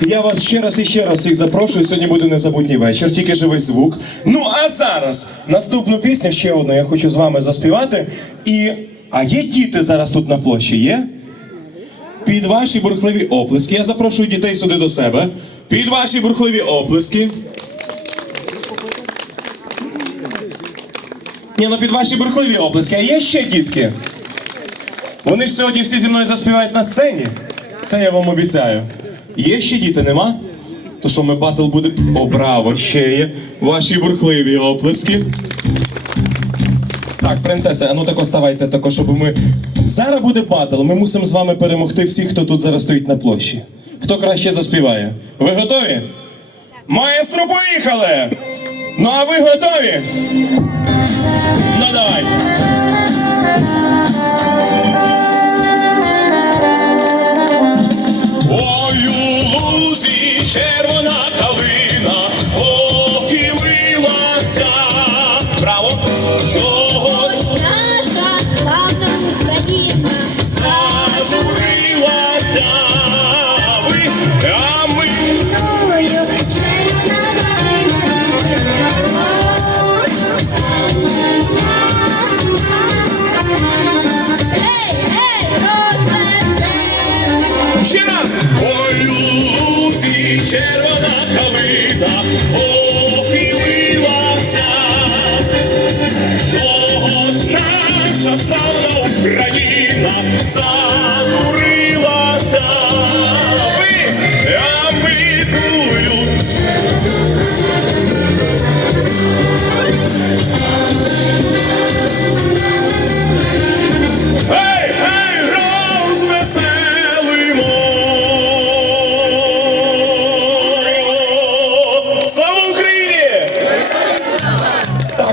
Я вас ще раз і ще раз всіх запрошую. Сьогодні буде незабутній вечір, тільки живий звук. Ну а зараз наступну пісню ще одну я хочу з вами заспівати. І. А є діти зараз тут на площі? Є? Під ваші бурхливі оплески. Я запрошую дітей сюди до себе. Під ваші бурхливі оплески. Ні, ну під ваші бурхливі оплески. А є ще дітки? Вони ж сьогодні всі зі мною заспівають на сцені. Це я вам обіцяю. Є ще діти, нема? То що ми батл буде. О, браво, ще є. Ваші бурхливі оплески. Так, принцеса, а ну тако ставайте тако, щоб ми. Зараз буде батл. Ми мусимо з вами перемогти всіх, хто тут зараз стоїть на площі. Хто краще заспіває? Ви готові? Маестро, поїхали! Ну а ви готові? Лузі червона червона калина похилилася. Чогось наша славна Україна зажурилася.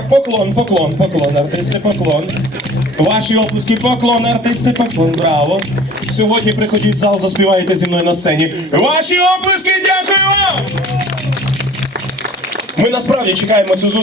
Так, поклон, поклон, поклон, артисти, поклон. Ваші оплески, поклон, артисти, поклон, браво. Сьогодні приходіть в зал, заспіваєте зі мною на сцені. Ваші оплески, дякую вам! Ми насправді чекаємо цю зустріч.